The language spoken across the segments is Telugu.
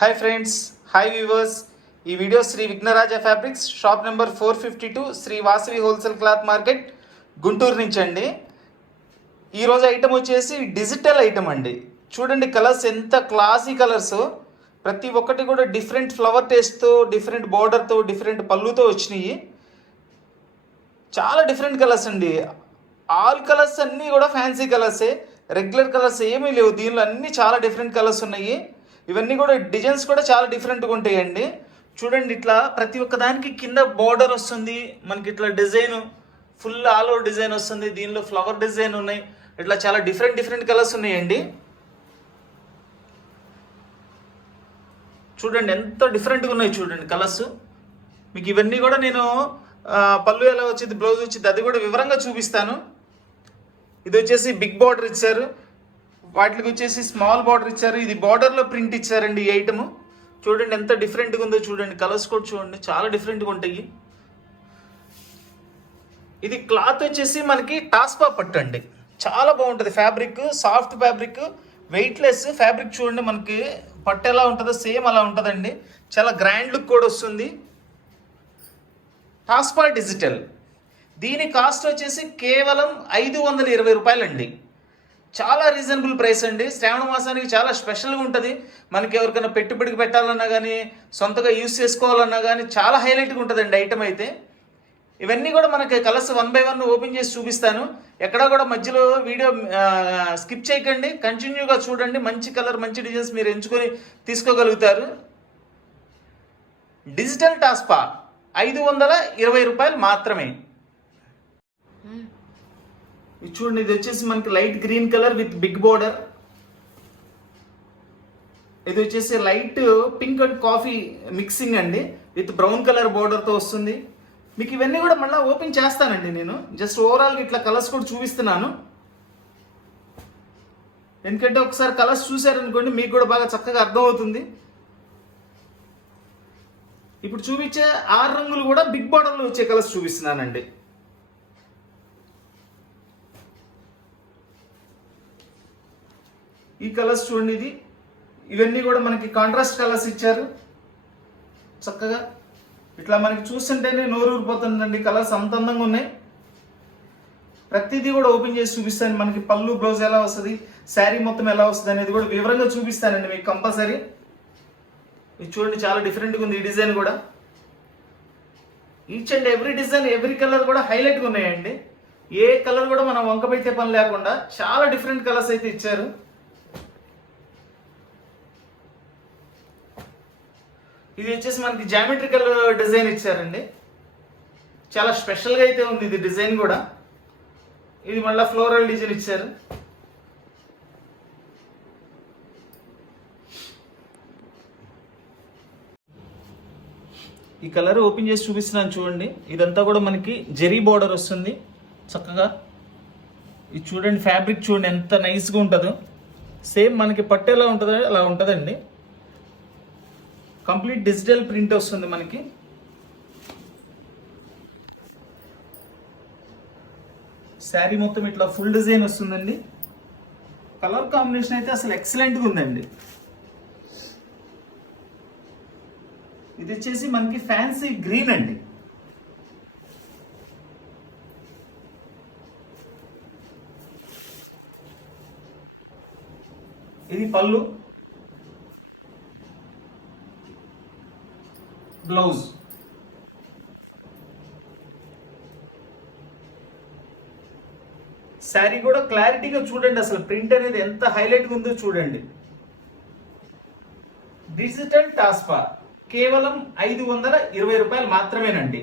Hi friends, hi viewers. ఈ video Shri Vighnaraja fabrics shop number 452 Shri Vasavi wholesale cloth market Guntur నుంచి అండి. ఈరోజు ఐటమ్ వచ్చేసి డిజిటల్ ఐటమ్ అండి. చూడండి కలర్స్ ఎంత క్లాసీ కలర్స్, ప్రతి ఒక్కటి కూడా డిఫరెంట్ ఫ్లవర్ టేస్ట్తో, డిఫరెంట్ బార్డర్తో, డిఫరెంట్ పళ్ళుతో వచ్చినాయి. చాలా డిఫరెంట్ కలర్స్ అండి. ఆల్ కలర్స్ అన్నీ కూడా ఫ్యాన్సీ కలర్సే, రెగ్యులర్ కలర్స్ ఏమీ లేవు. దీనిలో అన్నీ చాలా డిఫరెంట్ కలర్స్ ఉన్నాయి. ఇవన్నీ కూడా డిజైన్స్ కూడా చాలా డిఫరెంట్గా ఉంటాయండి. చూడండి, ఇట్లా ప్రతి ఒక్క దానికి కింద బార్డర్ వస్తుంది మనకి, ఇట్లా design full all over design వస్తుంది. దీనిలో ఫ్లవర్ డిజైన్ ఉన్నాయి. ఇట్లా చాలా డిఫరెంట్ కలర్స్ ఉన్నాయండి. చూడండి ఎంత డిఫరెంట్గా ఉన్నాయి చూడండి కలర్స్. మీకు ఇవన్నీ కూడా నేను పళ్ళు ఎలా వచ్చింది, బ్లౌజ్ వచ్చింది, అది కూడా వివరంగా చూపిస్తాను. ఇది వచ్చేసి బిగ్ బార్డర్ ఇచ్చారు, వాటికి వచ్చేసి స్మాల్ బార్డర్ ఇచ్చారు. ఇది బార్డర్లో ప్రింట్ ఇచ్చారండి ఈ ఐటమ్. చూడండి ఎంత డిఫరెంట్గా ఉందో చూడండి. కలర్స్ కూడా చూడండి చాలా డిఫరెంట్గా ఉంటాయి. ఇది క్లాత్ వచ్చేసి మనకి టాస్పా పట్టు అండి. చాలా బాగుంటుంది fabric, soft fabric, weightless fabric. చూడండి మనకి పట్టు ఎలా ఉంటుందో సేమ్ అలా ఉంటుందండి. చాలా గ్రాండ్ లుక్ కూడా వస్తుంది. టాస్పా డిజిటల్, దీని కాస్ట్ వచ్చేసి కేవలం 520 రూపాయలండి. చాలా రీజనబుల్ ప్రైస్ అండి. శ్రావణ మాసానికి చాలా స్పెషల్గా ఉంటుంది. మనకి ఎవరికైనా పెట్టుబడికి పెట్టాలన్నా కానీ, సొంతగా యూస్ చేసుకోవాలన్నా కానీ చాలా హైలైట్గా ఉంటుందండి ఐటమ్ అయితే. ఇవన్నీ కూడా మనకి కలర్స్ 1 by 1 ఓపెన్ చేసి చూపిస్తాను. ఎక్కడా కూడా మధ్యలో వీడియో స్కిప్ చేయకండి, కంటిన్యూగా చూడండి. మంచి కలర్, మంచి డిజైన్స్ మీరు ఎంచుకొని తీసుకోగలుగుతారు. డిజిటల్ టాస్పా 520 రూపాయలు మాత్రమే. చూడండి, ఇది వచ్చేసి మనకి light green colour with big border. ఇది వచ్చేసి light pink and coffee mixing అండి, విత్ బ్రౌన్ కలర్ బోర్డర్తో వస్తుంది. మీకు ఇవన్నీ కూడా మళ్ళీ ఓపెన్ చేస్తానండి నేను. జస్ట్ ఓవరాల్గా ఇట్లా కలర్స్ కూడా చూపిస్తున్నాను. ఎందుకంటే ఒకసారి కలర్స్ చూసారనుకోండి మీకు కూడా బాగా చక్కగా అర్థమవుతుంది. ఇప్పుడు చూపించే 6 రంగులు కూడా బిగ్ బోర్డర్లో వచ్చే కలర్స్ చూపిస్తున్నానండి. ఈ కలర్స్ చూడండి, ఇవన్నీ కూడా మనకి కాంట్రాస్ట్ కలర్స్ ఇచ్చారు. చక్కగా ఇట్లా మనకి చూస్తుంటేనే నోరు ఊరిపోతుందండి. కలర్స్ అంత అందంగా ఉన్నాయి. ప్రతిదీ కూడా ఓపెన్ చేసి చూపిస్తాను. మనకి పళ్ళు, బ్లౌజ్ ఎలా వస్తుంది, శారీ మొత్తం ఎలా వస్తుంది అనేది కూడా వివరంగా చూపిస్తానండి మీకు కంపల్సరీ. ఇది చూడండి చాలా డిఫరెంట్గా ఉంది ఈ డిజైన్ కూడా. Each and every design, every colour కూడా హైలైట్గా ఉన్నాయండి. ఏ కలర్ కూడా మనం వంక పెట్టే పని లేకుండా చాలా డిఫరెంట్ కలర్స్ అయితే ఇచ్చారు. ఇది వచ్చేసి మనకి జామెట్రికల్ డిజైన్ ఇచ్చారండి. చాలా స్పెషల్గా అయితే ఉంది ఇది డిజైన్ కూడా. ఇది మళ్ళీ ఫ్లోరల్ డిజైన్ ఇచ్చారు. ఈ కలర్ ఓపెన్ చేసి చూపిస్తున్నాను చూడండి. ఇదంతా కూడా మనకి జెరీ బార్డర్ వస్తుంది చక్కగా. ఇది చూడండి ఫ్యాబ్రిక్ చూడండి ఎంత నైస్గా ఉంటుందో. సేమ్ మనకి పట్టు ఎలా ఉంటుందో అలా ఉంటుందండి. కంప్లీట్ డిజిటల్ ప్రింట్ వస్తుంది మనకి. శారీ మొత్తం ఇట్లా ఫుల్ డిజైన్ వస్తుందండి. కలర్ కాంబినేషన్ అయితే అసలు ఎక్సలెంట్గా ఉందండి. ఇది వచ్చేసి మనకి ఫ్యాన్సీ గ్రీన్ అండి. ఇది పళ్ళు, బ్లౌజ్. శారీ కూడా క్లారిటీగా చూడండి, అసలు ప్రింట్ అనేది ఎంత హైలైట్గా ఉందో చూడండి. డిజిటల్ టాస్పా కేవలం 520 రూపాయలు మాత్రమేనండి.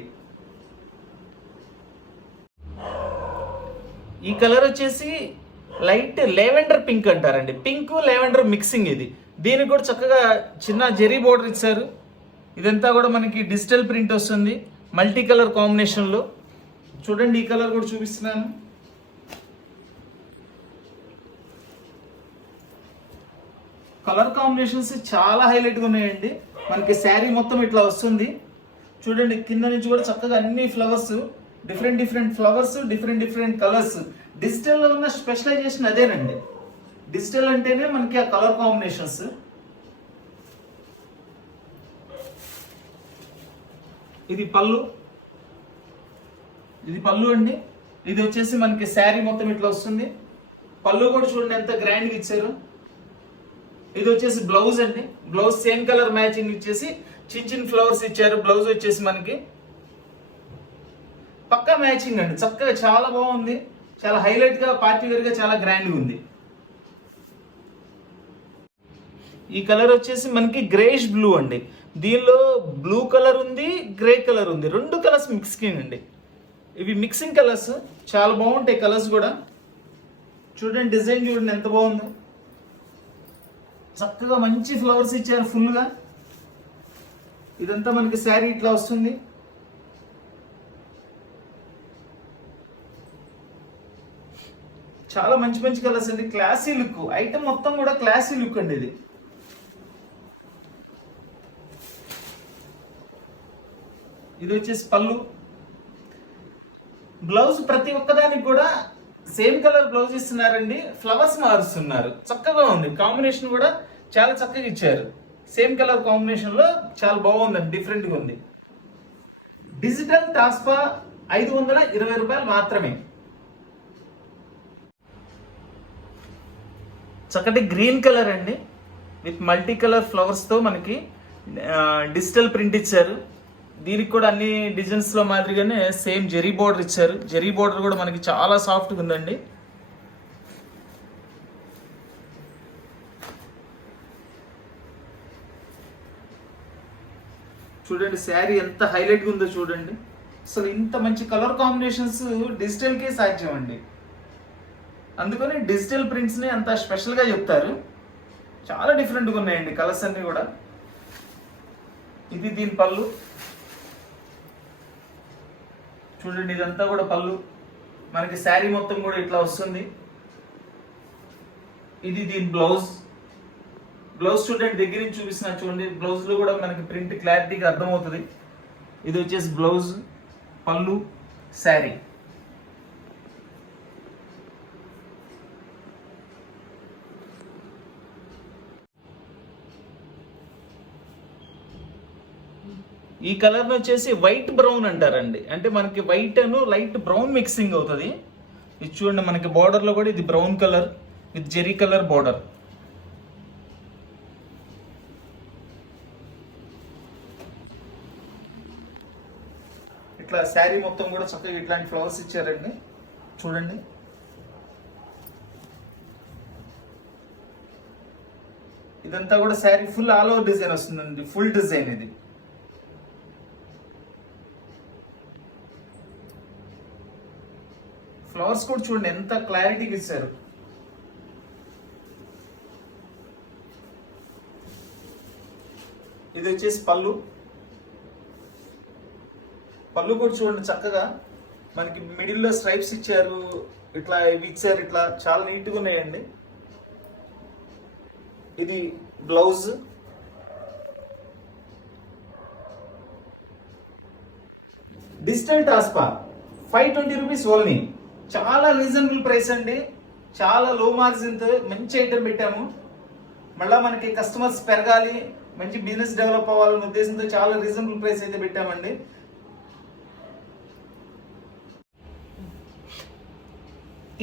ఈ కలర్ వచ్చేసి లైట్ లెవెండర్ పింక్ అంటారండి. పింక్ లెవెండర్ మిక్సింగ్ ఇది. దీనికి కూడా చక్కగా చిన్న జెరీ బోర్డర్ ఇచ్చారు. ఇదంతా కూడా మనకి డిజిటల్ ప్రింట్ వస్తుంది మల్టీ కలర్ కాంబినేషన్లో. చూడండి ఈ కలర్ కూడా చూపిస్తున్నాను. కలర్ కాంబినేషన్స్ చాలా హైలైట్గా ఉన్నాయండి. మనకి శారీ మొత్తం ఇట్లా వస్తుంది చూడండి. కింద నుంచి కూడా చక్కగా అన్ని flowers, different flowers, different colours. డిజిటల్లో ఉన్న స్పెషలైజేషన్ అదేనండి. డిజిటల్ అంటేనే మనకి ఆ కలర్ కాంబినేషన్స్. ఇది పళ్ళు, ఇది పళ్ళు అండి. ఇది వచ్చేసి మనకి శారీ మొత్తం ఇట్లా వస్తుంది. పళ్ళు కూడా చూడండి ఎంత గ్రాండ్గా ఇచ్చారు. ఇది వచ్చేసి బ్లౌజ్ అండి. బ్లౌజ్ సేమ్ కలర్ మ్యాచింగ్ ఇచ్చేసి చిన్న చిన్న ఫ్లవర్స్ ఇచ్చారు. బ్లౌజ్ వచ్చేసి మనకి పక్కా మ్యాచింగ్ అండి. చక్కగా చాలా బాగుంది. చాలా హైలైట్ గా పార్టీ వేర్ గా చాలా గ్రాండ్గా ఉంది. ఈ కలర్ వచ్చేసి మనకి గ్రేష్ బ్లూ అండి. దీనిలో బ్లూ కలర్ ఉంది, గ్రే కలర్ ఉంది. రెండు కలర్స్ మిక్సింగ్ అండి. ఇవి మిక్సింగ్ కలర్స్, చాలా బాగుంటాయి కలర్స్ కూడా. చూడండి డిజైన్ చూడండి ఎంత బాగుందో. చక్కగా మంచి ఫ్లవర్స్ ఇచ్చారు ఫుల్గా. ఇదంతా మనకి శారీ ఇట్లా వస్తుంది. చాలా మంచి మంచి కలర్స్ అండి. క్లాసీ లుక్ ఐటమ్ మొత్తం కూడా క్లాసీ లుక్ అండి. ఇది వచ్చేసి పళ్ళు. బ్లౌజ్ ప్రతి ఒక్కదానికి కూడా సేమ్ కలర్ బ్లౌజ్ ఇస్తున్నారండి. ఫ్లవర్స్ మారుస్తున్నారు. చక్కగా ఉంది. కాంబినేషన్ కూడా చాలా చక్కగా ఇచ్చారు. సేమ్ కలర్ కాంబినేషన్ లో చాలా బాగుందండి. డిఫరెంట్ గా ఉంది. డిజిటల్ టాస్పా 520 రూపాయలు మాత్రమే. చక్కటి గ్రీన్ కలర్ అండి. విత్ మల్టీ కలర్ ఫ్లవర్స్ తో మనకి డిజిటల్ ప్రింట్ ఇచ్చారు. దీనికి కూడా అన్ని డిజైన్స్ లో మాదిరిగానే సేమ్ జెరీ బోర్డర్ ఇచ్చారు. జెరీ బోర్డర్ కూడా మనకి చాలా సాఫ్ట్గా ఉందండి. చూడండి శారీ ఎంత హైలైట్గా ఉందో చూడండి. అసలు ఇంత మంచి కలర్ కాంబినేషన్స్ డిజిటల్కే సాధ్యం అండి. అందుకని డిజిటల్ ప్రింట్స్ని అంత స్పెషల్గా చెప్తారు. చాలా డిఫరెంట్గా ఉన్నాయండి కలర్స్ అన్నీ కూడా. ఇది దీని పళ్ళు చూడండి. ఇదంతా కూడా పళ్ళు. మనకి శారీ మొత్తం కూడా ఇట్లా వస్తుంది. ఇది దీని బ్లౌజ్. బ్లౌజ్ చూడండి దగ్గర నుంచి చూపిస్తున్నా చూడండి. బ్లౌజ్ లో కూడా మనకి ప్రింట్ క్లారిటీగా అర్థమవుతుంది. ఇది వచ్చేసి బ్లౌజ్, పళ్ళు, శారీ. ఈ కలర్ వచ్చేసి వైట్ బ్రౌన్ అంటారండి. అంటే మనకి వైట్ అను లైట్ బ్రౌన్ మిక్సింగ్ అవుతుంది. ఇది చూడండి మనకి బార్డర్ లో కూడా ఇది brown colour with zari colour border. ఇట్లా శారీ మొత్తం కూడా చక్కగా ఇట్లాంటి ఫ్లవర్స్ ఇచ్చారండి. చూడండి ఇదంతా కూడా sari full all over design వస్తుందండి. ఫుల్ డిజైన్ ఇది. ఫ్లవర్స్ కూడా చూడండి ఎంత క్లారిటీగా ఇచ్చారు. ఇది వచ్చేసి పళ్ళు. పళ్ళు కూడా చూడండి చక్కగా మనకి మిడిల్లో స్ట్రైప్స్ ఇచ్చారు. ఇట్లా ఇవి ఇచ్చారు. ఇట్లా చాలా నీట్గా ఉన్నాయండి. ఇది బ్లౌజ్. డిజిటల్ టాస్పా 520 రూపీస్ ఓన్లీ. చాలా రీజనబుల్ ప్రైస్ అండి. చాలా లో మార్జిన్తో మంచి ఐటమ్ పెట్టాము. మళ్ళీ మనకి కస్టమర్స్ పెరగాలి, మంచి బిజినెస్ డెవలప్ అవ్వాలనే ఉద్దేశంతో చాలా రీజనబుల్ ప్రైస్ అయితే పెట్టామండి.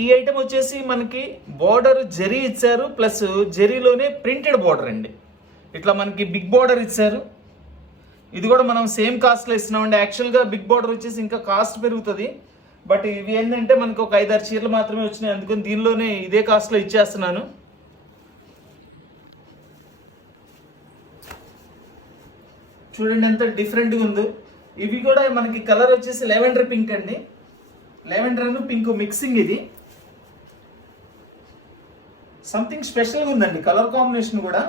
ఈ ఐటమ్ వచ్చేసి మనకి బార్డర్ జెరీ ఇచ్చారు. ప్లస్ జెరీలోనే ప్రింటెడ్ బార్డర్ అండి. ఇట్లా మనకి బిగ్ బార్డర్ ఇచ్చారు. ఇది కూడా మనం సేమ్ కాస్ట్లో ఇస్తున్నామండి. యాక్చువల్గా బిగ్ బార్డర్ వచ్చేసి ఇంకా కాస్ట్ పెరుగుతుంది. బట్ ఇవి ఏంటంటే మనకు ఒక 5-6 చీరలు మాత్రమే వచ్చినాయి. అందుకని దీనిలోనే ఇదే కాస్ట్లో ఇచ్చేస్తున్నాను. చూడండి ఎంత డిఫరెంట్గా ఉందో. ఇవి కూడా మనకి కలర్ వచ్చేసి లెవెండర్ పింక్ అండి. Lavender pink mixing. ఇది సంథింగ్ స్పెషల్గా ఉందండి కలర్ కాంబినేషన్ కూడా.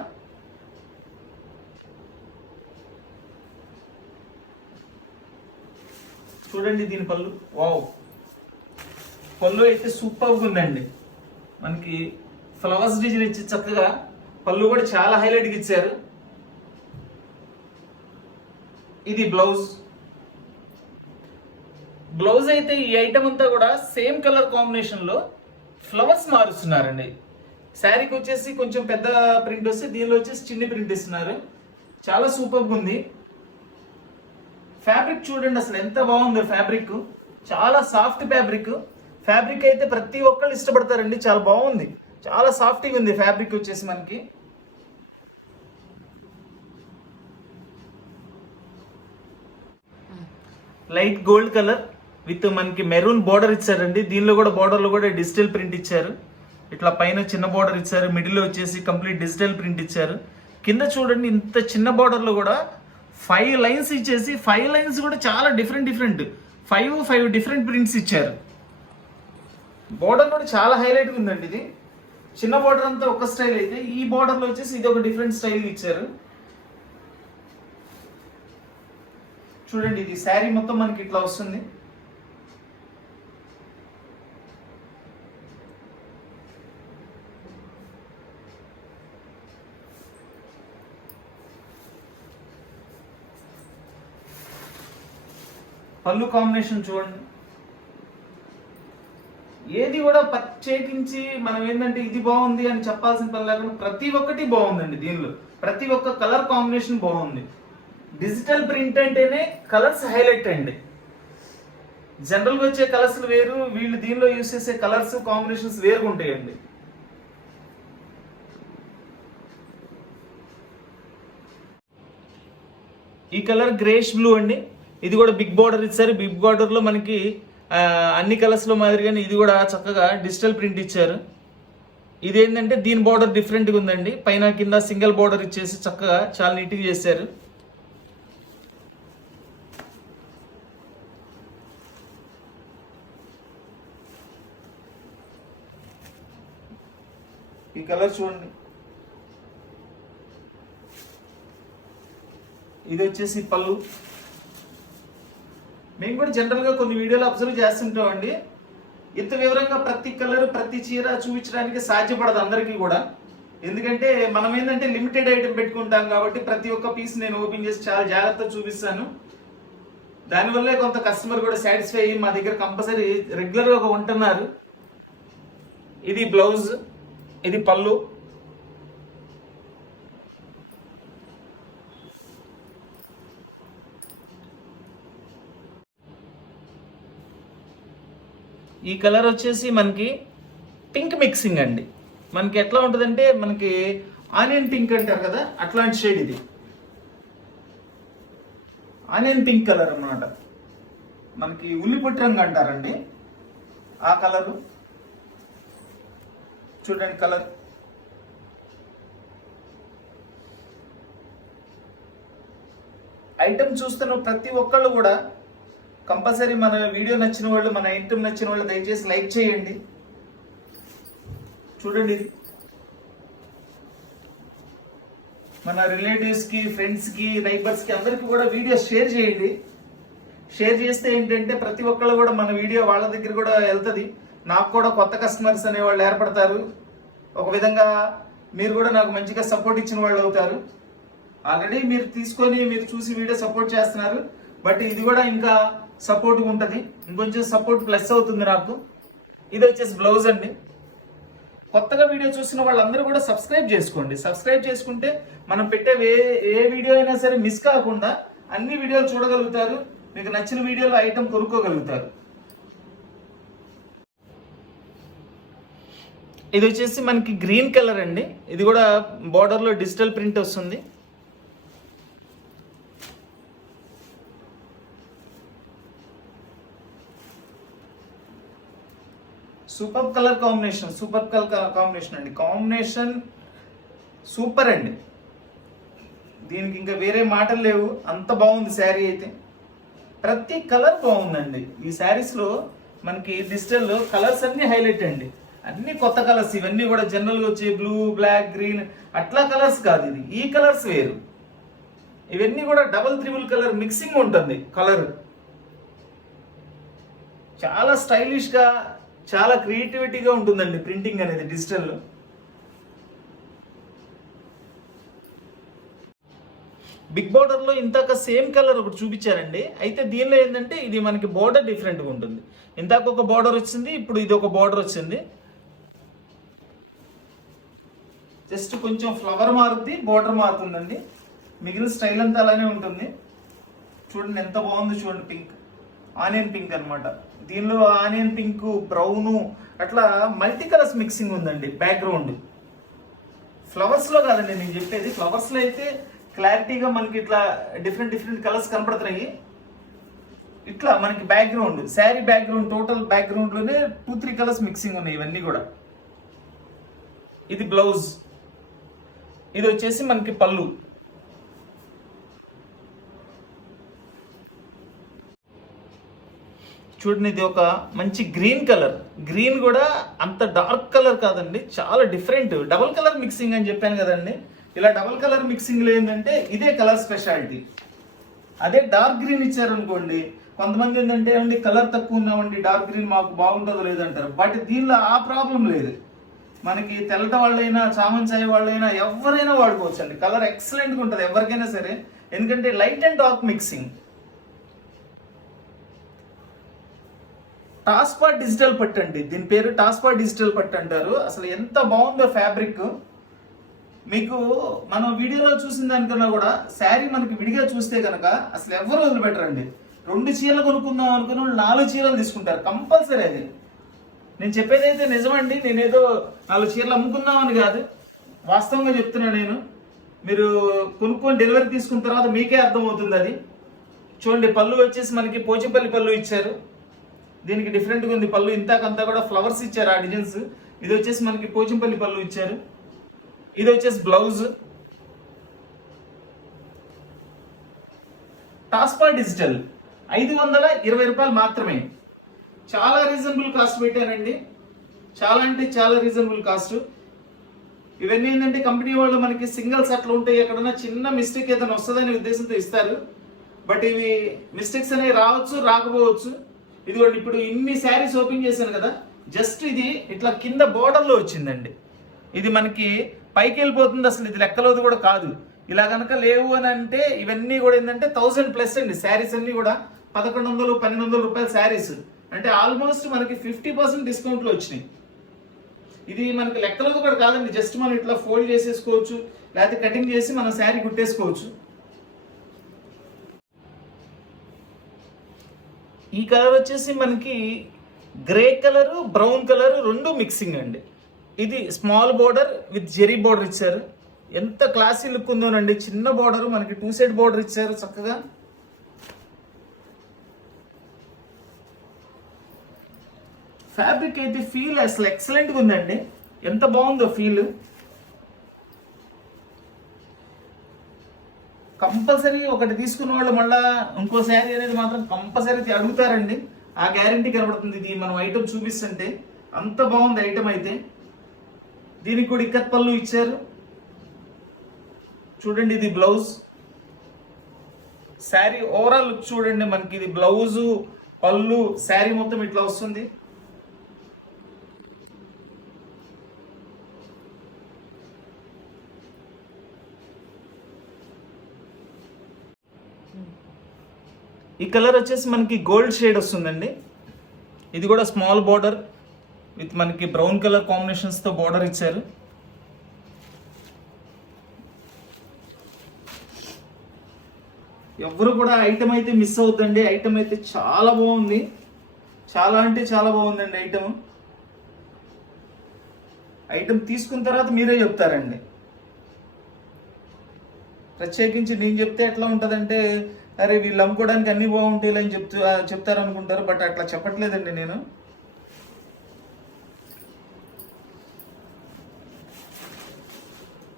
చూడండి దీని పళ్ళు. వావ్, పళ్ళు అయితే సూపర్గా ఉందండి. మనకి ఫ్లవర్స్ డిజైన్ ఇచ్చి చక్కగా పళ్ళు కూడా చాలా హైలైట్గా ఇచ్చారు. ఇది బ్లౌజ్. బ్లౌజ్ అయితే ఈ ఐటమ్ అంతా కూడా సేమ్ కలర్ కాంబినేషన్లో ఫ్లవర్స్ మారుస్తున్నారండి. శారీకి వచ్చేసి కొంచెం పెద్ద ప్రింట్ వస్తే దీనిలో వచ్చేసి చిన్న ప్రింట్ ఇస్తున్నారు. చాలా సూపర్గా ఉంది. ఫ్యాబ్రిక్ చూడండి అసలు ఎంత బాగుంది. ఫ్యాబ్రిక్ చాలా సాఫ్ట్ ఫ్యాబ్రిక్. ఫ్యాబ్రిక్ అయితే ప్రతి ఒక్కళ్ళు ఇష్టపడతారండి. చాలా బాగుంది, చాలా సాఫ్ట్గా ఉంది ఫ్యాబ్రిక్ వచ్చేసి మనకి. లైట్ గోల్డ్ కలర్ విత్ మనకి మెరూన్ బోర్డర్ ఇచ్చారండి. దీనిలో కూడా బోర్డర్లో కూడా డిజిటల్ ప్రింట్ ఇచ్చారు. ఇట్లా పైన చిన్న బోర్డర్ ఇచ్చారు, మిడిల్లో వచ్చేసి కంప్లీట్ డిజిటల్ ప్రింట్ ఇచ్చారు. కింద చూడండి ఇంత చిన్న బోర్డర్లో కూడా 5 లైన్స్ ఇచ్చేసి 5 లైన్స్ కూడా చాలా డిఫరెంట్ 5 డిఫరెంట్ ప్రింట్స్ ఇచ్చారు. బోర్డర్ కూడా చాలా హైలైట్గా ఉందండి. ఇది చిన్న బోర్డర్ అంతా ఒక స్టైల్ అయితే ఈ బోర్డర్లో వచ్చేసి ఇది ఒక డిఫరెంట్ స్టైల్ ఇచ్చారు. చూడండి ఇది శారీ మొత్తం మనకి ఇట్లా వస్తుంది. పళ్ళు కాంబినేషన్ చూడండి. ఏది కూడా ప్రత్యేకించి మనం ఏంటంటే ఇది బాగుంది అని చెప్పాల్సిన పని లేకుండా ప్రతి ఒక్కటి బాగుందండి. దీనిలో ప్రతి ఒక్క కలర్ కాంబినేషన్ బాగుంది. డిజిటల్ ప్రింట్ అంటేనే కలర్స్ హైలైట్ అండి. జనరల్గా వచ్చే కలర్స్ వేరు, వీళ్ళు దీనిలో యూస్ చేసే కలర్స్ కాంబినేషన్స్ వేరుగా ఉంటాయండి. ఈ కలర్ గ్రేష్ బ్లూ అండి. ఇది కూడా బిగ్ బార్డర్ ఇచ్చారు. బిగ్ బార్డర్ లో మనకి అన్ని కలర్స్ లో మాదిరిగానే ఇది కూడా చక్కగా డిజిటల్ ప్రింట్ ఇచ్చారు. ఇదేంటంటే దీని బార్డర్ డిఫరెంట్గా ఉందండి. పైన కింద సింగిల్ బార్డర్ ఇచ్చేసి చక్కగా చాలా నీట్గా చేశారు. ఈ కలర్ చూడండి. ఇది వచ్చేసి పళ్ళు. మేము కూడా జనరల్గా కొన్ని వీడియోలు అబ్జర్వ్ చేస్తుంటామండి. ఇంత వివరంగా ప్రతి కలర్ ప్రతి చీర చూపించడానికి సాధ్యపడదు అందరికీ కూడా. ఎందుకంటే మనం ఏంటంటే లిమిటెడ్ ఐటెం పెట్టుకుంటాం కాబట్టి ప్రతి ఒక్క పీస్ నేను ఓపెన్ చేసి చాలా జాగ్రత్తగా చూపిస్తాను. దానివల్లే కొంత కస్టమర్ కూడా సాటిస్ఫై అయ్యి మా దగ్గర కంపల్సరీ రెగ్యులర్గా ఉంటున్నారు. ఇది బ్లౌజ్, ఇది పళ్ళు. ఈ కలర్ వచ్చేసి మనకి పింక్ మిక్సింగ్ అండి. మనకి ఎట్లా ఉంటుందంటే మనకి ఆనియన్ పింక్ అంటారు కదా, అట్లాంటి షేడ్ ఇది. ఆనియన్ పింక్ కలర్ అన్నమాట. మనకి ఉల్లిపొట్టు రంగు అంటారండి ఆ కలరు. చూడండి కలర్. ఐటమ్ చూస్తున్న ప్రతి ఒక్కళ్ళు కూడా కంపల్సరీ మన వీడియో నచ్చిన వాళ్ళు, మన ఐటమ్ నచ్చిన వాళ్ళు దయచేసి లైక్ చేయండి. చూడండి ఇది మన రిలేటివ్స్కి, ఫ్రెండ్స్కి, నైబర్స్కి అందరికీ కూడా వీడియో షేర్ చేయండి. షేర్ చేస్తే ఏంటంటే ప్రతి ఒక్కళ్ళు కూడా మన వీడియో వాళ్ళ దగ్గర కూడా వెళ్తుంది. నాకు కూడా కొత్త కస్టమర్స్ అనేవాళ్ళు ఏర్పడతారు. ఒక విధంగా మీరు కూడా నాకు మంచిగా సపోర్ట్ ఇచ్చిన వాళ్ళు అవుతారు. ఆల్రెడీ మీరు తీసుకొని మీరు చూసి వీడియో సపోర్ట్ చేస్తున్నారు. బట్ ఇది కూడా ఇంకా సపోర్ట్గా ఉంటుంది, ఇంకొంచెం సపోర్ట్ ప్లస్ అవుతుంది నాకు. ఇది వచ్చేసి బ్లౌజ్ అండి. కొత్తగా వీడియో చూసిన వాళ్ళందరూ కూడా సబ్స్క్రైబ్ చేసుకోండి. సబ్స్క్రైబ్ చేసుకుంటే మనం పెట్టే ఏ వీడియో అయినా సరే మిస్ కాకుండా అన్ని వీడియోలు చూడగలుగుతారు. మీకు నచ్చిన వీడియోలో ఐటమ్ కొనుక్కోగలుగుతారు. ఇది వచ్చేసి మనకి గ్రీన్ కలర్ అండి. ఇది కూడా బార్డర్లో డిజిటల్ ప్రింట్ వస్తుంది. Super colour combination, super colour combination అండి. కాంబినేషన్ సూపర్ అండి. దీనికి ఇంకా వేరే మాటలు లేవు, అంత బాగుంది శారీ అయితే. ప్రతి కలర్ బాగుందండి. ఈ శారీస్లో మనకి డిజిటల్ కలర్స్ అన్ని హైలైట్ అండి. అన్ని కొత్త కలర్స్. ఇవన్నీ కూడా జనరల్గా వచ్చే బ్లూ, బ్లాక్, గ్రీన్ అట్లా కలర్స్ కాదు. ఇది ఈ కలర్స్ వేరు. ఇవన్నీ కూడా డబుల్ త్రిబుల్ కలర్ మిక్సింగ్ ఉంటుంది. కలర్ చాలా స్టైలిష్గా, చాలా క్రియేటివిటీగా ఉంటుందండి ప్రింటింగ్ అనేది డిజిటల్లో. బిగ్ బార్డర్లో ఇంతక సేమ్ కలర్ ఒకటి చూపించారండి. అయితే దీనిలో ఏంటంటే ఇది మనకి బార్డర్ డిఫరెంట్గా ఉంటుంది. ఇంతకు ఒక బార్డర్ వచ్చింది, ఇప్పుడు ఇది ఒక బార్డర్ వచ్చింది. జస్ట్ కొంచెం ఫ్లవర్ మారుద్ది, బార్డర్ మారుతుందండి. మిగిలిన స్టైల్ అంతా అలానే ఉంటుంది. చూడండి ఎంత బాగుంది చూడండి, పింక్, ఆనియన్ పింక్ అనమాట. దీనిలో ఆనియన్ పింక్, బ్రౌను, అట్లా మల్టీ కలర్స్ మిక్సింగ్ ఉందండి. బ్యాక్గ్రౌండ్ ఫ్లవర్స్లో కాదండి నేను చెప్పేది, ఫ్లవర్స్లో అయితే క్లారిటీగా మనకి ఇట్లా డిఫరెంట్ డిఫరెంట్ కలర్స్ కనపడుతున్నాయి. ఇట్లా మనకి బ్యాక్గ్రౌండ్, శారీ బ్యాక్గ్రౌండ్, టోటల్ బ్యాక్గ్రౌండ్లోనే 2-3 కలర్స్ మిక్సింగ్ ఉన్నాయి ఇవన్నీ కూడా. ఇది బ్లౌజ్, ఇది వచ్చేసి మనకి పళ్ళు. చూడండి ఇది ఒక మంచి గ్రీన్ కలర్. గ్రీన్ కూడా అంత డార్క్ కలర్ కాదండి, చాలా డిఫరెంట్. డబుల్ కలర్ మిక్సింగ్ అని చెప్పాను కదండి. ఇలా డబుల్ కలర్ మిక్సింగ్లో ఏంటంటే ఇదే కలర్ స్పెషాలిటీ. అదే డార్క్ గ్రీన్ ఇచ్చారనుకోండి, కొంతమంది ఏంటంటే అండి కలర్ తక్కువ ఉన్నామండి, డార్క్ గ్రీన్ మాకు బాగుంటుందో లేదంటారు. బట్ దీనిలో ఆ ప్రాబ్లం లేదు. మనకి తెల్లట వాళ్ళైనా, చామన్ చాయ్ వాళ్ళైనా ఎవరైనా వాడుకోవచ్చు అండి. కలర్ ఎక్సలెంట్గా ఉంటుంది ఎవరికైనా సరే, ఎందుకంటే లైట్ అండ్ డార్క్ మిక్సింగ్. టాస్పా డిజిటల్ పట్టు అండి, దీని పేరు టాస్పా డిజిటల్ పట్టు అంటారు. అసలు ఎంత బాగుందో ఫ్యాబ్రిక్. మీకు మనం వీడియోలో చూసిన దానికన్నా కూడా శారీ మనకి విడిగా చూస్తే కనుక అసలు ఎవరు వదిలిపెట్టరండి. 2 చీరలు కొనుక్కుందాం అనుకుని 4 చీరలు తీసుకుంటారు కంపల్సరీ. అది నేను చెప్పేది అయితే నిజమండి, నేనేదో 4 చీరలు అమ్ముకుందామని కాదు, వాస్తవంగా చెప్తున్నా నేను. మీరు కొనుక్కొని డెలివరీ తీసుకున్న తర్వాత మీకే అర్థమవుతుంది అది. చూడండి పళ్ళు వచ్చేసి మనకి పోచంపల్లి పళ్ళు ఇచ్చారు. దీనికి డిఫరెంట్గా ఉంది పళ్ళు, ఇంతకంతా కూడా ఫ్లవర్స్ ఇచ్చారు ఆ డిజైన్స్. ఇది వచ్చేసి మనకి పోచంపల్లి పళ్ళు ఇచ్చారు. ఇది వచ్చేసి బ్లౌజ్. టాస్పా డిజిటల్ 520 రూపాయలు మాత్రమే. చాలా రీజనబుల్ కాస్ట్ పెట్టానండి, చాలా అంటే చాలా రీజనబుల్ కాస్ట్. ఇవన్నీ ఏంటంటే కంపెనీ వాళ్ళు మనకి సింగిల్స్ అట్లా ఉంటాయి, ఎక్కడన్నా చిన్న మిస్టేక్ ఏదైనా వస్తుందనే ఉద్దేశంతో ఇస్తారు. బట్ ఇవి మిస్టేక్స్ అనేవి రావచ్చు, రాకపోవచ్చు. ఇదిగోండి ఇప్పుడు ఇన్ని శారీస్ ఓపెన్ చేశాను కదా, జస్ట్ ఇది ఇట్లా కింద బోర్డర్లో వచ్చిందండి. ఇది మనకి పైకి వెళ్ళిపోతుంది, అసలు ఇది లెక్కలోది కూడా కాదు. ఇలా కనుక లేవు అని అంటే ఇవన్నీ కూడా ఏంటంటే 1000+ అండి. శారీస్ అన్ని కూడా 1100-1200 రూపాయల శారీస్, అంటే ఆల్మోస్ట్ మనకి 50% డిస్కౌంట్లో వచ్చినాయి. ఇది మనకి లెక్కలోది కూడా కాదండి, జస్ట్ మనం ఇట్లా ఫోల్డ్ చేసేసుకోవచ్చు, లేకపోతే కటింగ్ చేసి మనం శారీ కుట్టేసుకోవచ్చు. ఈ కలర్ వచ్చేసి మనకి grey colour, brown colour 2 mixing అండి. ఇది small border with zari border ఇచ్చారు. ఎంత క్లాసీ లుక్ ఉందోనండి. చిన్న బోర్డర్ మనకి 2 సైడ్ బోర్డర్ ఇచ్చారు చక్కగా. ఫ్యాబ్రిక్ అయితే ఫీల్ అసలు ఎక్సలెంట్గా ఉందండి, ఎంత బాగుందో ఫీల్. కంపల్సరీ ఒకటి తీసుకున్న వాళ్ళు మళ్ళీ ఇంకో శారీ అనేది మాత్రం కంపల్సరీ అడుగుతారండి, ఆ గ్యారంటీ కనబడుతుంది. ఇది మనం ఐటమ్ చూపిస్తుంటే అంత బాగుంది ఐటమ్ అయితే. దీనికి కూడా ఇక్కత్ పళ్ళు ఇచ్చారు. చూడండి ఇది బ్లౌజ్. శారీ ఓవరాల్ లుక్ చూడండి, మనకి ఇది బ్లౌజు, పళ్ళు, శారీ మొత్తం ఇట్లా వస్తుంది. ఈ కలర్ వచ్చేసి మనకి గోల్డ్ షేడ్ వస్తుందండి. ఇది కూడా స్మాల్ బోర్డర్ విత్ మనకి బ్రౌన్ కలర్ కాంబినేషన్స్తో బోర్డర్ ఇచ్చారు. ఎవరు కూడా ఐటమ్ అయితే మిస్ అవుతుందండి. ఐటమ్ అయితే చాలా బాగుంది, చాలా అంటే చాలా బాగుందండి ఐటమ్. ఐటమ్ తీసుకున్న తర్వాత మీరే చెప్తారండి. ప్రత్యేకించి నేను చెప్తే ఎట్లా ఉంటుందంటే, అరే వీళ్ళు అమ్ముకోవడానికి అన్ని బాగుంటాయి అని చెప్తారు అనుకుంటారు. బట్ అట్లా చెప్పట్లేదండి నేను.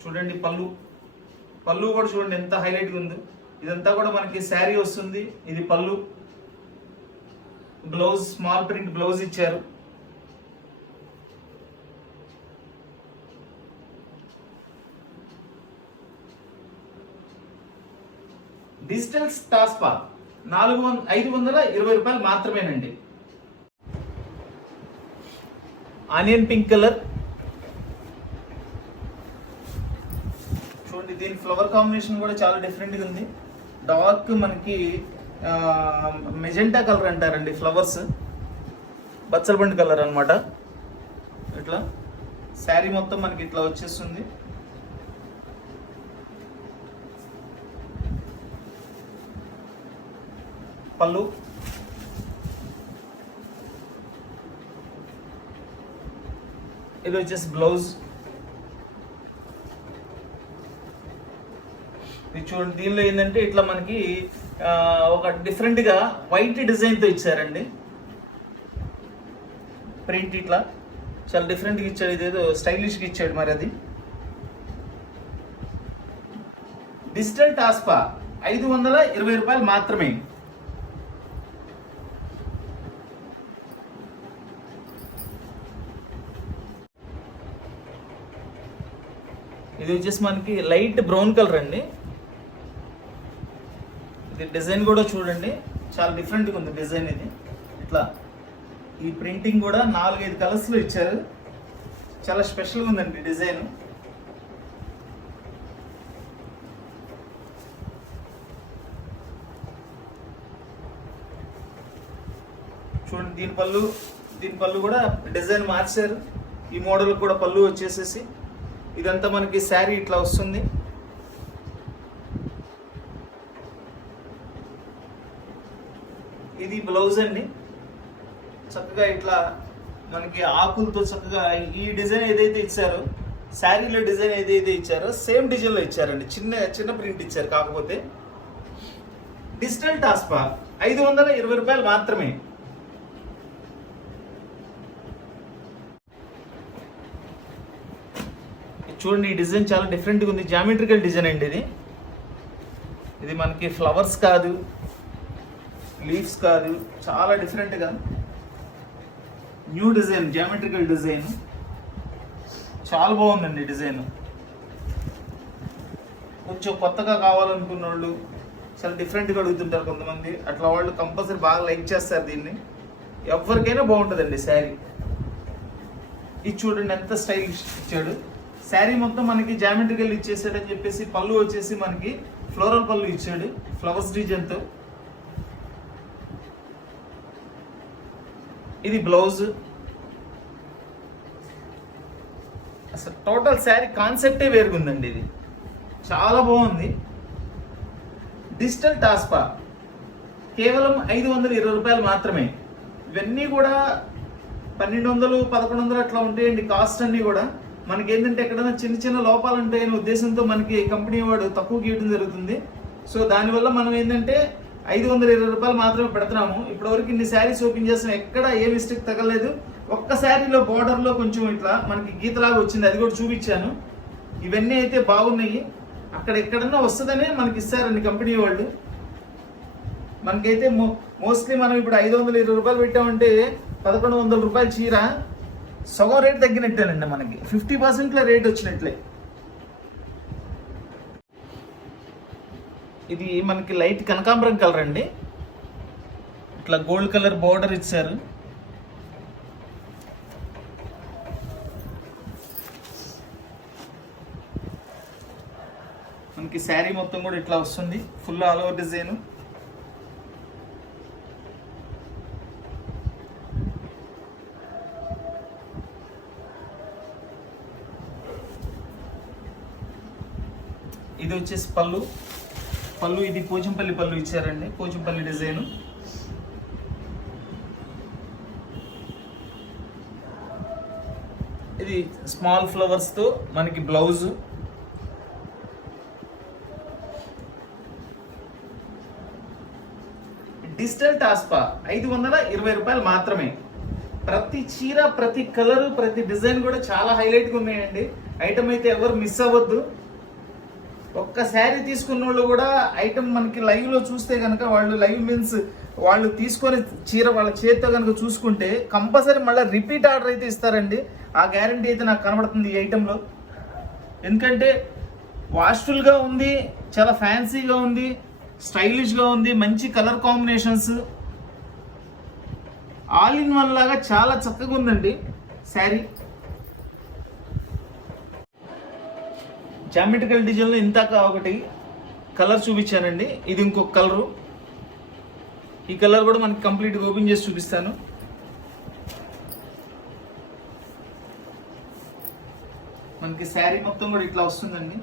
చూడండి పళ్ళు, పళ్ళు కూడా చూడండి ఎంత హైలైట్గా ఉంది. ఇదంతా కూడా మనకి శారీ వస్తుంది. ఇది పళ్ళు, బ్లౌజ్ స్మాల్ ప్రింట్ బ్లౌజ్ ఇచ్చారు. డిజిటల్ టాస్పా 520 రూపాయలు మాత్రమేనండి. ఆనియన్ పింక్ కలర్ చూడండి, దీని ఫ్లవర్ కాంబినేషన్ కూడా చాలా డిఫరెంట్గా ఉంది. డార్క్ మనకి మెజెంటా కలర్ అంటారండి, ఫ్లవర్స్ బచ్చలబండి కలర్ అనమాట. ఇట్లా శారీ మొత్తం మనకి ఇట్లా వచ్చేస్తుంది. పళ్ళు, ఇది వచ్చేసి బ్లౌజ్. ఇది చూడండి, దీనిలో ఏంటంటే ఇట్లా మనకి ఒక డిఫరెంట్గా వైట్ డిజైన్తో ఇచ్చారండి. ప్రింట్ ఇట్లా చాలా డిఫరెంట్గా ఇచ్చాడు, ఇదేదో స్టైలిష్గా ఇచ్చాడు. మరి అది డిజిటల్ టాస్పా 520 రూపాయలు మాత్రమే. ఇది వచ్చేసి మనకి లైట్ బ్రౌన్ కలర్ అండి. ఇది డిజైన్ కూడా చూడండి, చాలా డిఫరెంట్గా ఉంది డిజైన్. ఇది ఇట్లా ఈ ప్రింటింగ్ కూడా 4-5 కలర్స్లో ఇచ్చారు, చాలా స్పెషల్గా ఉందండి డిజైన్. చూడండి, దీని పళ్ళు కూడా డిజైన్ మార్చారు. ఈ మోడల్ కూడా పళ్ళు వచ్చేసేసి ఇదంతా మనకి శారీ ఇట్లా వస్తుంది. ఇది బ్లౌజ్ అండి. చక్కగా ఇట్లా మనకి ఆకులతో చక్కగా ఈ డిజైన్ ఏదైతే ఇచ్చారో, శారీలో డిజైన్ ఏదైతే ఇచ్చారో సేమ్ డిజైన్లో ఇచ్చారండి. చిన్న ప్రింట్ ఇచ్చారు. కాకపోతే డిజిటల్ టాస్పా 520 రూపాయలు మాత్రమే. చూడండి, ఈ డిజైన్ చాలా డిఫరెంట్గా ఉంది, జామెట్రికల్ డిజైన్ అండి. ఇది మనకి ఫ్లవర్స్ కాదు, లీవ్స్ కాదు, చాలా డిఫరెంట్గా న్యూ డిజైన్, జామెట్రికల్ డిజైన్. చాలా బాగుందండి డిజైన్. కొంచెం కొత్తగా కావాలనుకున్న వాళ్ళు, చాలా డిఫరెంట్గా అడుగుతుంటారు కొంతమంది, అట్లా వాళ్ళు కంపల్సరీ బాగా లైక్ చేస్తారు దీన్ని. ఎవరికైనా బాగుంటుందండి శారీ. ఇది చూడండి ఎంత స్టైలిష్ ఇచ్చాడు. శారీ మొత్తం మనకి జామెట్రికల్ ఇచ్చేసాడని చెప్పేసి పళ్ళు వచ్చేసి మనకి ఫ్లోరల్ పళ్ళు ఇచ్చాడు, ఫ్లవర్స్ డిజైన్తో. ఇది బ్లౌజ్. అసలు టోటల్ శారీ కాన్సెప్టే వేరుగుందండి. ఇది చాలా బాగుంది. డిజిటల్ టాస్పా కేవలం 520 రూపాయలు మాత్రమే. ఇవన్నీ కూడా 1200, 1100 అట్లా ఉంటాయండి కాస్ట్ అన్నీ కూడా. మనకి ఏంటంటే ఎక్కడైనా చిన్న లోపాలు ఉంటాయనే ఉద్దేశంతో మనకి కంపెనీ వాడు తక్కువ గీయడం జరుగుతుంది. సో దానివల్ల మనం ఏంటంటే 520 రూపాయలు మాత్రమే పెడుతున్నాము. ఇప్పటివరకు ఇన్ని శారీస్ ఓపెన్ చేస్తాం, ఎక్కడ ఏ మిస్టేక్ తగలేదు. ఒక్క శారీలో బోర్డర్లో కొంచెం ఇట్లా మనకి గీతలాగా వచ్చింది, అది కూడా చూపించాను. ఇవన్నీ అయితే బాగున్నాయి. అక్కడ ఎక్కడన్నా వస్తుందనే మనకి ఇస్తారండి కంపెనీ వాళ్ళు. మనకైతే మోస్ట్లీ మనం ఇప్పుడు 520 రూపాయలు పెట్టామంటే 1100 రూపాయలు చీర సగం రేట్ తగ్గినట్టేనండి. మనకి 50%లో రేట్ వచ్చినట్లే. ఇది మనకి లైట్ కనకాంబరం కలర్ అండి. ఇట్లా గోల్డ్ కలర్ బోర్డర్ ఇచ్చారు. మనకి శారీ మొత్తం కూడా ఇట్లా వస్తుంది, ఫుల్ ఆల్ ఓవర్ డిజైన్. ఇది వచ్చేసి పళ్ళు ఇది పోచంపల్లి పళ్ళు ఇచ్చారండి, పోచంపల్లి డిజైన్. ఇది స్మాల్ ఫ్లవర్స్తో మనకి బ్లౌజ్. డిజిటల్ టాస్పా 520 రూపాయలు మాత్రమే. ప్రతి చీర, ప్రతి కలరు, ప్రతి డిజైన్ కూడా చాలా హైలైట్గా ఉన్నాయండి. ఐటమ్ అయితే ఎవరు మిస్ అవ్వద్దు. ఒక్క శారీ తీసుకున్న వాళ్ళు కూడా ఐటమ్ మనకి లైవ్లో చూస్తే కనుక, వాళ్ళు లైవ్ మీన్స్ వాళ్ళు తీసుకొని చీర వాళ్ళ చేతితో కనుక చూసుకుంటే కంపల్సరీ మళ్ళీ రిపీట్ ఆర్డర్ అయితే ఇస్తారండి. ఆ గ్యారంటీ అయితే నాకు కనబడుతుంది ఈ ఐటెంలో. ఎందుకంటే వాష్ఫుల్గా ఉంది, చాలా ఫ్యాన్సీగా ఉంది, స్టైలిష్గా ఉంది, మంచి colour combinations, all in one లాగా చాలా చక్కగా ఉందండి శారీ. జామెట్రికల్ డిజైన్లో ఇంతాక ఒకటి కలర్ చూపించానండి, ఇది ఇంకొక కలరు. ఈ కలర్ కూడా మనకి కంప్లీట్గా ఓపెన్ చేసి చూపిస్తాను. మనకి శారీ మొత్తం కూడా ఇట్లా వస్తుందండి.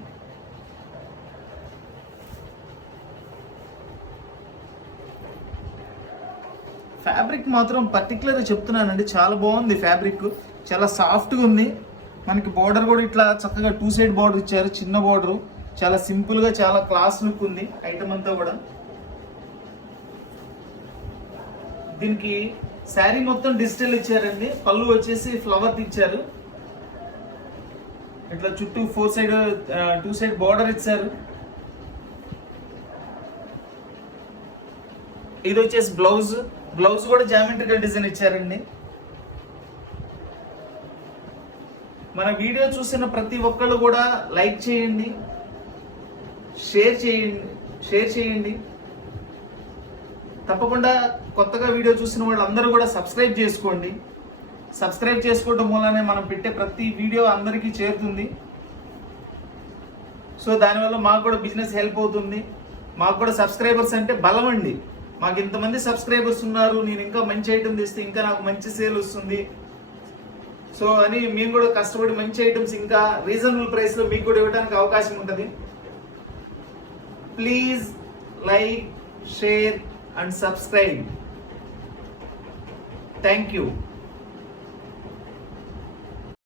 ఫ్యాబ్రిక్ మాత్రం పర్టికులర్గా చెప్తున్నానండి, చాలా బాగుంది ఫ్యాబ్రిక్, చాలా సాఫ్ట్గా ఉంది. మనకి బార్డర్ కూడా ఇట్లా చక్కగా 2 సైడ్ బార్డర్ ఇచ్చారు, చిన్న బార్డర్, చాలా సింపుల్గా చాలా క్లాస్ లుక్ ఉంది ఐటమ్ అంతా కూడా. దీనికి శారీ మొత్తం డిజిటల్ ఇచ్చారండి, పళ్ళు వచ్చేసి ఫ్లవర్ ఇచ్చారు, ఇట్లా చుట్టూ 2 సైడ్ బార్డర్ ఇచ్చారు. ఇది వచ్చేసి బ్లౌజ్ కూడా జామెట్రికల్ డిజైన్ ఇచ్చారండి. మన వీడియో చూసిన ప్రతి ఒక్కళ్ళు కూడా లైక్ చేయండి, షేర్ చేయండి. తప్పకుండా కొత్తగా వీడియో చూసిన వాళ్ళందరూ కూడా సబ్స్క్రైబ్ చేసుకోండి. సబ్స్క్రైబ్ చేసుకోవడం మూలనే మనం పెట్టే ప్రతి వీడియో అందరికీ చేరుతుంది. సో దానివల్ల మాకు కూడా బిజినెస్ హెల్ప్ అవుతుంది. మాకు కూడా సబ్స్క్రైబర్స్ అంటే బలం అండి. మాకు ఇంతమంది సబ్స్క్రైబర్స్ ఉన్నారు, నేను ఇంకా మంచి ఐటమ్ తెస్తే ఇంకా నాకు మంచి సేల్ వస్తుంది. సో అని మేము కూడా కష్టపడి మంచి ఐటమ్స్ ఇంకా రీజనబుల్ ప్రైస్లో మీకు కూడా ఇవ్వడానికి అవకాశం ఉంటుంది. Please like, share and subscribe. Thank you.